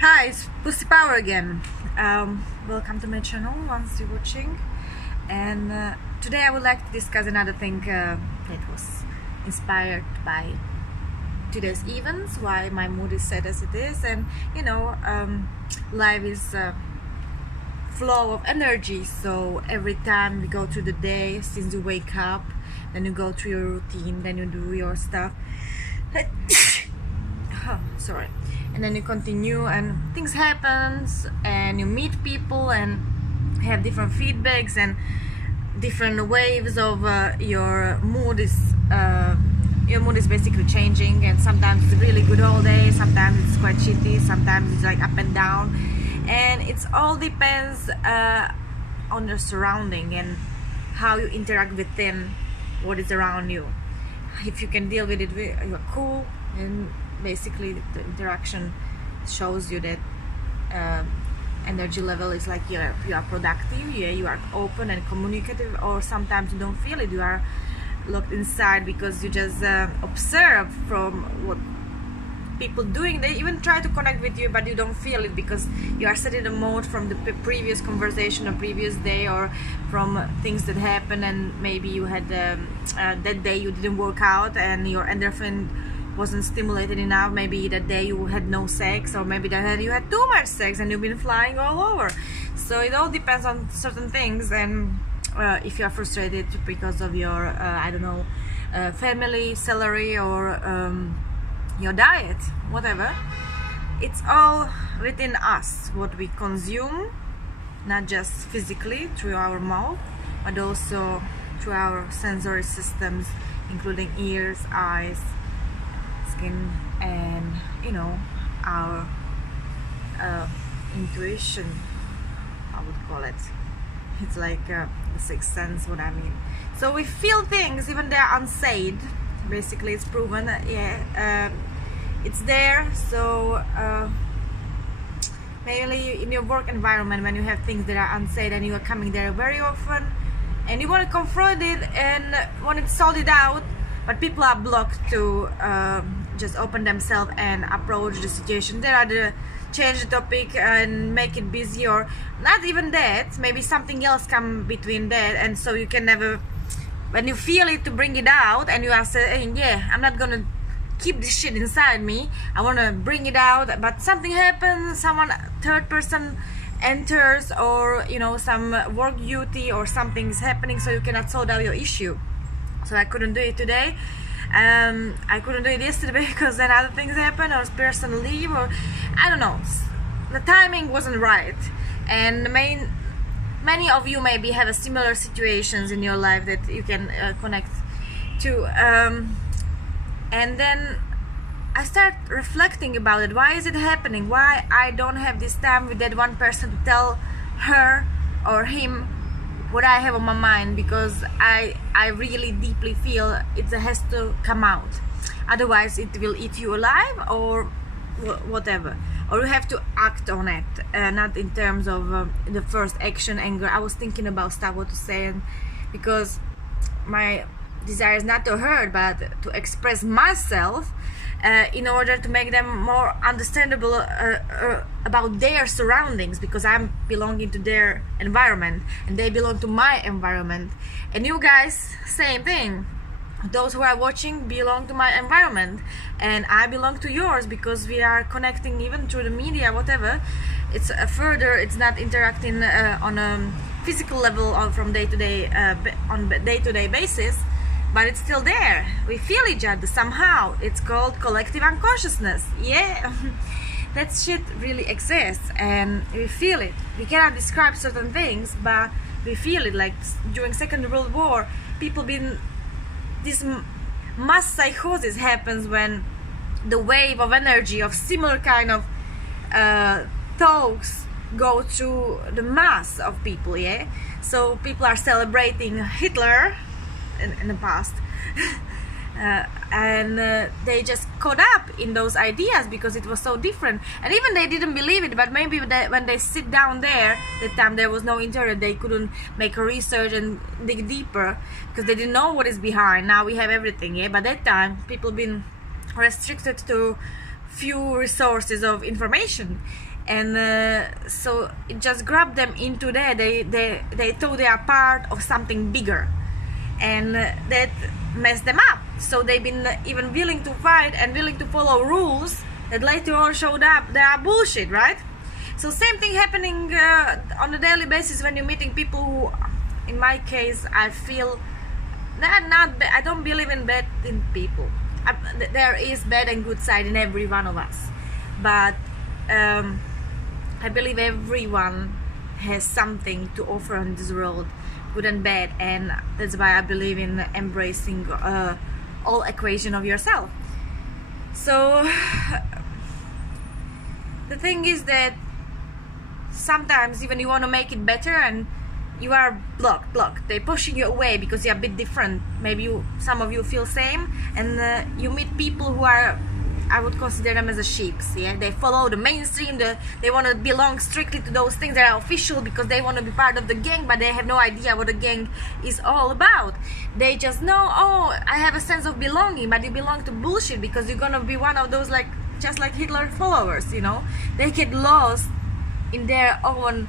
Hi, it's Pussy Power again. Welcome to my channel once you're watching. And today I would like to discuss another thing that was inspired by today's events, why my mood is set as it is. And life is a flow of energy. So every time we go through the day, since you wake up, then you go through your routine, then you do your stuff. Sorry. And then you continue and things happens and you meet people and have different feedbacks and different waves of your mood is basically changing, and sometimes it's really good all day, sometimes it's quite shitty, sometimes it's like up and down, and it's all depends on your surrounding and how you interact within what is around you. If you can deal with it, you're cool, and basically the interaction shows you that energy level is like you are productive, you are open and communicative, or sometimes you don't feel it, you are locked inside because you just observe from what people doing. They even try to connect with you, but you don't feel it because you are set in a mode from the previous conversation or previous day, or from things that happened, and maybe you had that day you didn't work out and your endorphin wasn't stimulated enough. Maybe that day you had no sex, or maybe that day you had too much sex and you've been flying all over. So it all depends on certain things. And if you are frustrated because of your family, salary, or your diet, whatever, it's all within us, what we consume, not just physically through our mouth, but also through our sensory systems, including ears, eyes, skin, and our intuition, I would call it. It's like the sixth sense, what I mean. So we feel things even they're unsaid. Basically it's proven, it's there. So mainly in your work environment, when you have things that are unsaid and you are coming there very often and you want to confront it and want to sort it out, but people are blocked to just open themselves and approach the situation. There are the change the topic and make it busy, or not even that, maybe something else come between that, and so you can never, when you feel it, to bring it out, and you are saying, yeah, I'm not gonna keep this shit inside me, I want to bring it out, but something happens, someone, third person enters, or some work duty or something's happening, so you cannot sort out your issue. So I couldn't do it today. I couldn't do it yesterday because then other things happen, or person leave, or I don't know. The timing wasn't right, and many of you maybe have a similar situations in your life that you can connect to. And then I start reflecting about it. Why is it happening? Why I don't have this time with that one person to tell her or him what I have on my mind, because I really deeply feel it has to come out, otherwise it will eat you alive, or whatever, or you have to act on it, not in terms of the first action, anger. I was thinking about stuff what to say, and because my desire is not to hurt but to express myself, in order to make them more understandable about their surroundings, because I'm belonging to their environment and they belong to my environment. And you guys, same thing. Those who are watching belong to my environment, and I belong to yours, because we are connecting even through the media, whatever. It's further, it's not interacting on a physical level or from day-to-day on day-to-day basis, but it's still there. We feel each other somehow. It's called collective unconsciousness. Yeah, that shit really exists, and we feel it. We cannot describe certain things, but we feel it. Like during Second World War, people been, this mass psychosis happens when the wave of energy of similar kind of thoughts go through the mass of people. Yeah, so people are celebrating Hitler in the past and they just caught up in those ideas because it was so different, and even they didn't believe it, but maybe when they sit down there, that time there was no internet, they couldn't make a research and dig deeper because they didn't know what is behind. Now we have everything, yeah, but that time people been restricted to few resources of information, and so it just grabbed them into there. They thought they are part of something bigger, and that messed them up. So they've been even willing to fight and willing to follow rules that later on showed up they are bullshit, right? So same thing happening on a daily basis when you're meeting people who, in my case, I feel they're not bad. I don't believe in bad in people. There is bad and good side in every one of us, but I believe everyone has something to offer in this world, good and bad, and that's why I believe in embracing all equation of yourself. So the thing is that sometimes even you want to make it better and you are blocked. They're pushing you away because you're a bit different. Maybe some of you feel same, and you meet people who are, I would consider them as a sheeps. Yeah, they follow the mainstream. They want to belong strictly to those things that are official because they want to be part of the gang, but they have no idea what the gang is all about. They just know, oh, I have a sense of belonging, but you belong to bullshit because you're gonna be one of those just like Hitler followers. You know, they get lost in their own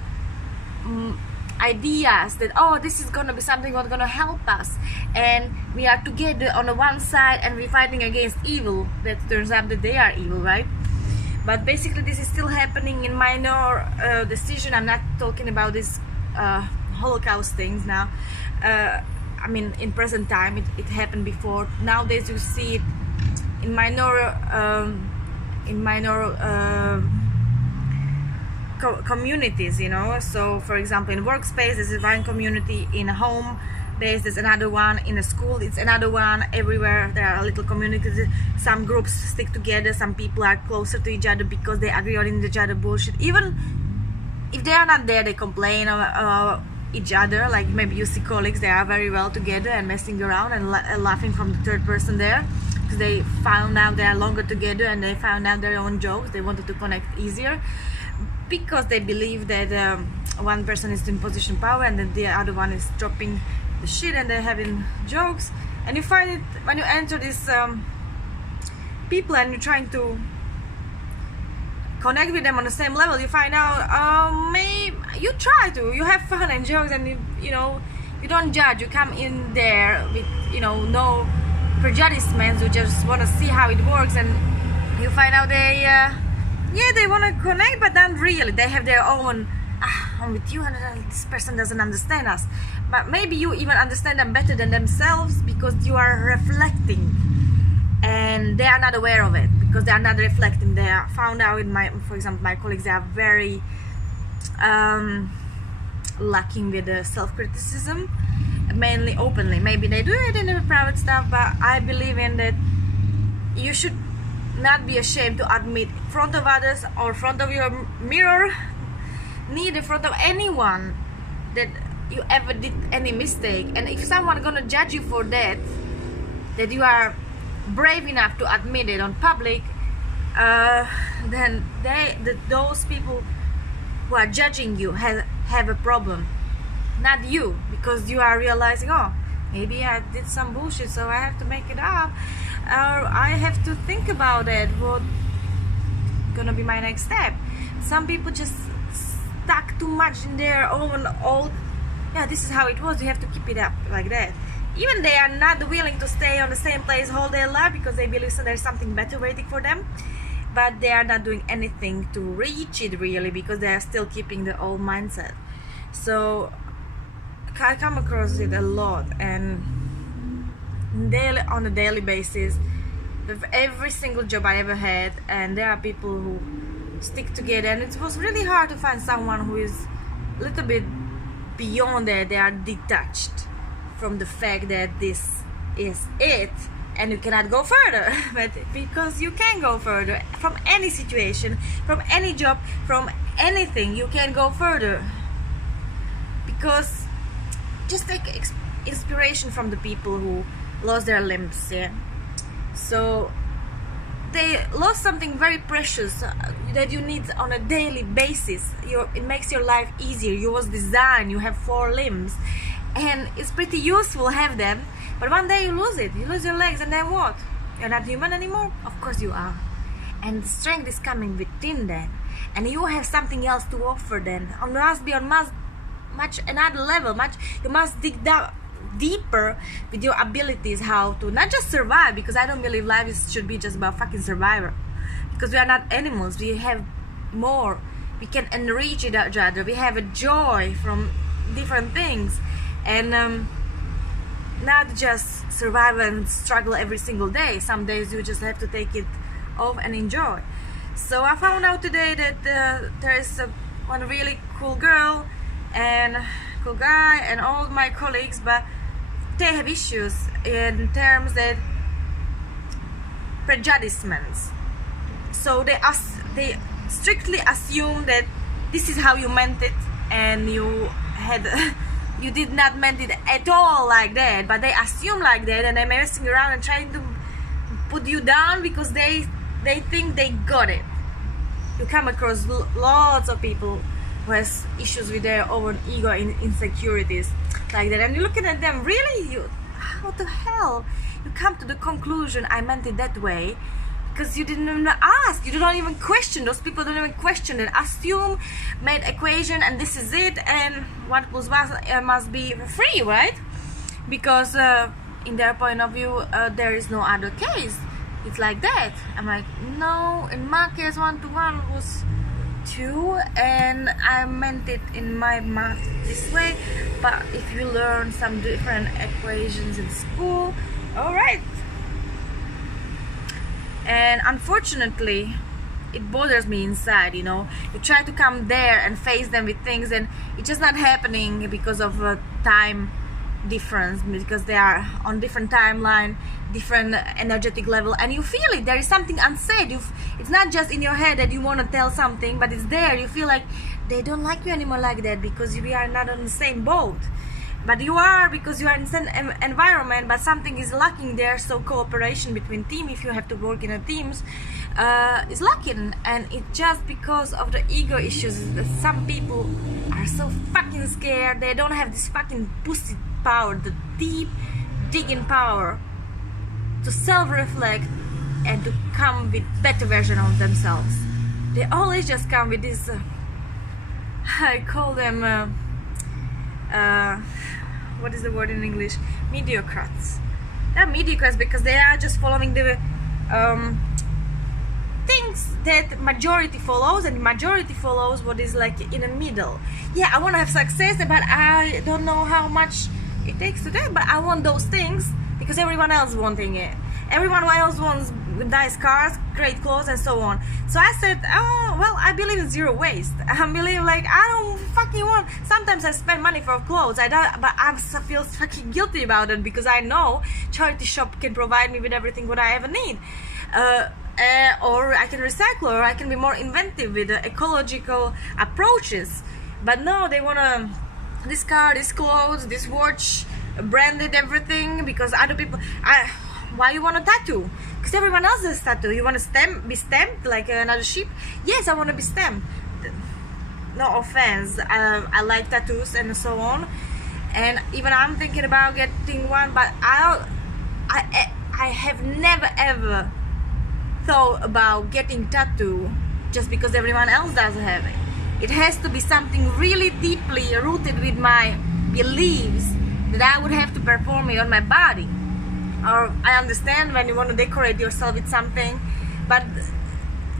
ideas that, oh, this is gonna be something that's gonna help us, and we are together on the one side and we're fighting against evil. That turns out that they are evil, right? But basically this is still happening in minor decision. I'm not talking about this Holocaust things now. I mean, in present time it happened before. Nowadays you see it in minor communities, you know. So for example, in workspace there's one community, in a home base there's another one, in a school it's another one. Everywhere there are little communities. Some groups stick together, some people are closer to each other because they agree on each other bullshit. Even if they are not there, they complain each other. Like maybe you see colleagues, they are very well together and messing around and laughing from the third person there because they found out they are longer together and they found out their own jokes. They wanted to connect easier because they believe that one person is in position power and then the other one is dropping the shit and they're having jokes. And you find it when you enter these people and you're trying to connect with them on the same level, you find out maybe you try to, you have fun and jokes, and you know, you don't judge. You come in there with, you know, no prejudice. You just want to see how it works, and you find out they yeah, they want to connect, but not really. They have their own, I'm with you and this person doesn't understand us. But maybe you even understand them better than themselves because you are reflecting and they are not aware of it because they are not reflecting. They are found out in for example, my colleagues, they are very lacking with self-criticism, mainly openly. Maybe they do it in the private stuff, but I believe in that you should not be ashamed to admit in front of others or in front of your mirror, neither in front of anyone, that you ever did any mistake. And if someone gonna judge you for that you are brave enough to admit it on public, then those people who are judging you have a problem, not you, because you are realizing, oh, maybe I did some bullshit, so I have to make it up, or I have to think about it, what gonna be my next step. Some people just stuck too much in their own old, yeah, this is how it was, you have to keep it up like that. Even they are not willing to stay on the same place all their life because they believe there's something better waiting for them, but they are not doing anything to reach it really because they are still keeping the old mindset. So I come across it a lot, and on a daily basis with every single job I ever had, and there are people who stick together, and it was really hard to find someone who is a little bit beyond that. They are detached from the fact that this is it and you cannot go further. But because you can go further from any situation, from any job, from anything, you can go further. Because just take inspiration from the people who lost their limbs, yeah. So they lost something very precious that you need on a daily basis. It makes your life easier. You was designed, you have 4 limbs, and it's pretty useful to have them, but one day you lose it, you lose your legs, and then what? You're not human anymore? Of course you are. and strength is coming within that, and you have something else to offer then. And must be on much another level. You must dig down deeper with your abilities, how to not just survive, because I don't believe life should be just about fucking survival, because we are not animals. We have more. We can enrich each other. We have a joy from different things, and not just survive and struggle every single day. Some days you just have to take it off and enjoy. So I found out today that there is one really cool girl and cool guy and all my colleagues, but they have issues in terms that prejudices. So they strictly assume that this is how you meant it, and you did not meant it at all like that, but they assume like that, and they're messing around and trying to put you down because they think they got it. You come across lots of people who has issues with their own ego and insecurities like that, and you're looking at them, really, how the hell you come to the conclusion I meant it that way? Because you didn't even ask, you don't even question. Those people don't even question it, assume, made equation, and this is it, and what plus must be free, right? Because in their point of view, there is no other case. It's like that. I'm like, no, in my case 1 to 1 was 2, and I meant it in my math this way. But if you learn some different equations in school, all right. And unfortunately, it bothers me inside, you know. You try to come there and face them with things, and it's just not happening because of time difference, because they are on different timeline, different energetic level, and you feel it. There is something unsaid. It's not just in your head that you want to tell something, but it's there. You feel like they don't like you anymore like that because we are not on the same boat. But you are, because you are in the same environment, but something is lacking there. So cooperation between team, if you have to work in a teams, is lacking, and it's just because of the ego issues that some people are so fucking scared. They don't have this fucking pussy power, the deep digging power to self-reflect and to come with better version of themselves. They always just come with this I call them what is the word in English? Mediocrites. They're mediocres because they are just following the things that majority follows, and majority follows what is like in the middle. Yeah, I want to have success, but I don't know how much it takes to that, but I want those things because everyone else wanting it. Everyone else wants nice cars, great clothes, and so on. So I said, oh, well, I believe in zero waste. I believe, like, I don't fucking want. Sometimes I spend money for clothes, but I feel fucking guilty about it because I know charity shop can provide me with everything what I ever need. Or I can recycle, or I can be more inventive with ecological approaches. But no, they wanna this car, this clothes, this watch, branded everything because other people. Why you want a tattoo? Because everyone else has tattoo. You want to be stamped like another sheep? Yes, I want to be stamped. No offense, I like tattoos and so on, and even I'm thinking about getting one. But I have never ever thought about getting tattoo just because everyone else doesn't have it. It has to be something really deeply rooted with my beliefs that I would have to perform it on my body. Or I understand when you want to decorate yourself with something, but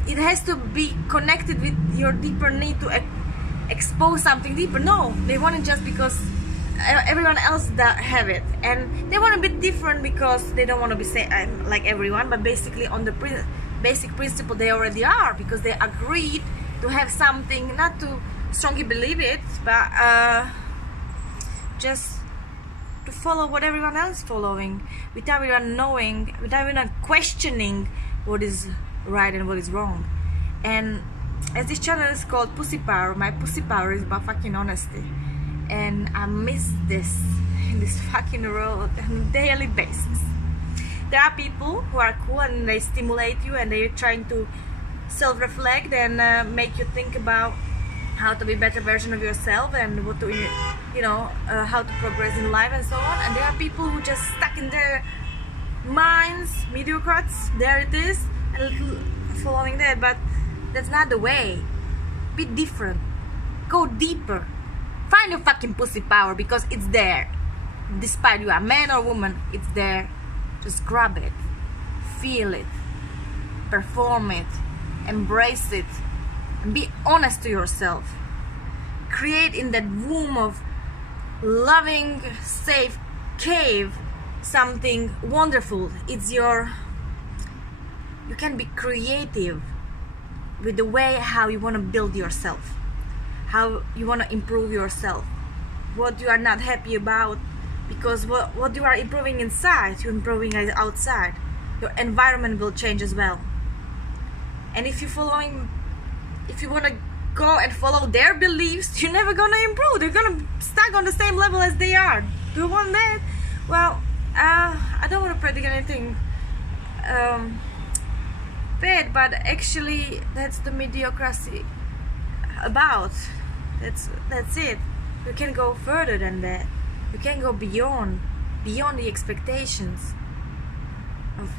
it has to be connected with your deeper need to expose something deeper. No, they want it just because everyone else have it, and they want to be different because they don't want to be like everyone, but basically on the basic principle they already are, because they agreed to have something, not to strongly believe it, but just to follow what everyone else is following, without even knowing, without even questioning what is right and what is wrong. And as this channel is called Pussy Power, my pussy power is about fucking honesty, and I miss this in this fucking world on a daily basis. There are people who are cool and they stimulate you and they're trying to self-reflect and make you think about how to be a better version of yourself and what to, you know, how to progress in life and so on. And there are people who just stuck in their minds, mediocrites, there it is, following that, but that's not the way. Be different. Go deeper. Find your fucking pussy power, because it's there. Despite you are man or woman, it's there. Just grab it. Feel it. Perform it. Embrace it. And be honest to yourself. Create in that womb of loving, safe cave something wonderful. It's your... You can be creative with the way how you want to build yourself, how you want to improve yourself, what you are not happy about, because what you are improving inside, you're improving outside. Your environment will change as well. And if you want to go and follow their beliefs, you're never gonna improve. They're gonna stuck on the same level as they are. Do you want that? Well, I don't want to predict anything bad, but actually that's the mediocrity about. That's it. You can go further than that. You can go beyond the expectations of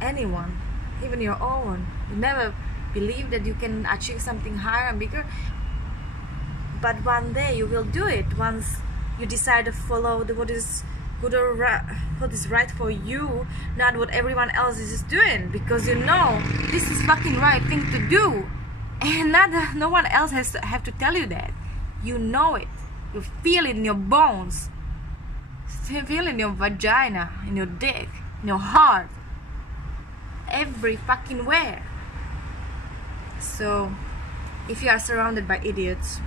anyone, even your own. You never believe that you can achieve something higher and bigger, but one day you will do it once you decide to follow what is good or what is right for you, not what everyone else is doing, because you know this is fucking right thing to do, and no one else has to have to tell you that. You know it. You feel it in your bones. You feel it in your vagina, in your dick, in your heart, every fucking where. So if you are surrounded by idiots,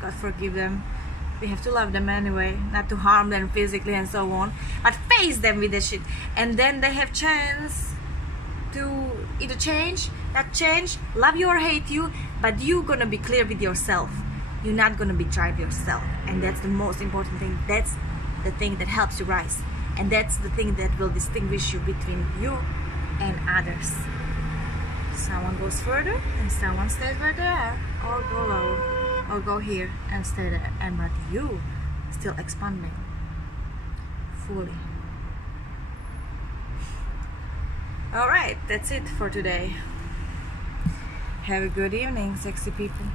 God forgive them. We have to love them anyway, not to harm them physically and so on, but face them with that shit, and then they have chance to either change, not change, love you or hate you, but you gonna be clear with yourself. You're not gonna betray yourself, and that's the most important thing. That's the thing that helps you rise, and that's the thing that will distinguish you between you and others. Someone goes further and someone stays where they are, or go low, or go here and stay there, and but you still expanding fully. Alright, that's it for today. Have a good evening, sexy people.